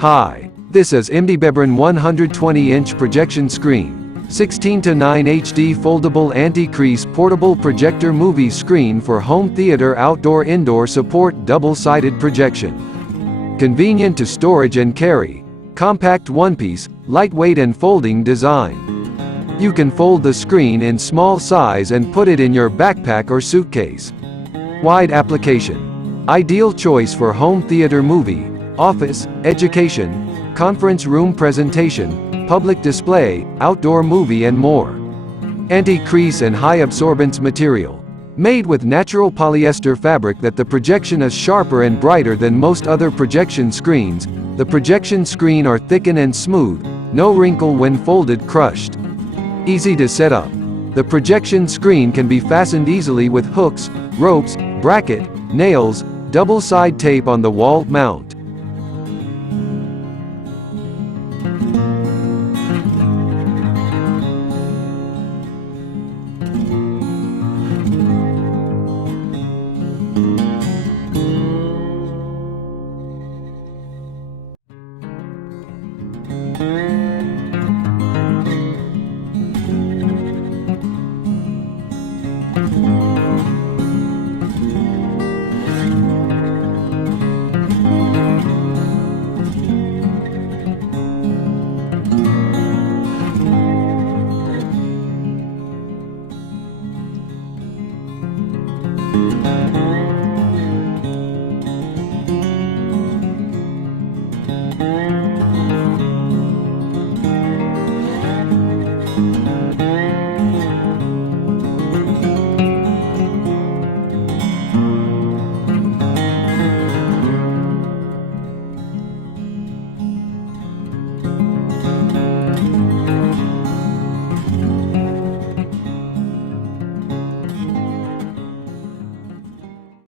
Hi, this is Mdbebbron 120-inch projection screen, 16:9 HD foldable anti-crease portable projector movie screen for home theater outdoor-indoor support double-sided projection. Convenient to storage and carry, compact one-piece, lightweight and folding design. You can fold the screen in small size and put it in your backpack or suitcase. Wide application. Ideal choice for home theater movie, office, education, conference room presentation, public display, outdoor movie and more. Anti-crease and high absorbance material. Made with natural polyester fabric that the projection is sharper and brighter than most other projection screens. The projection screen are thicken and smooth, no wrinkle when folded crushed. Easy to set up. The projection screen can be fastened easily with hooks, ropes, bracket, nails, double-side tape on the wall mount.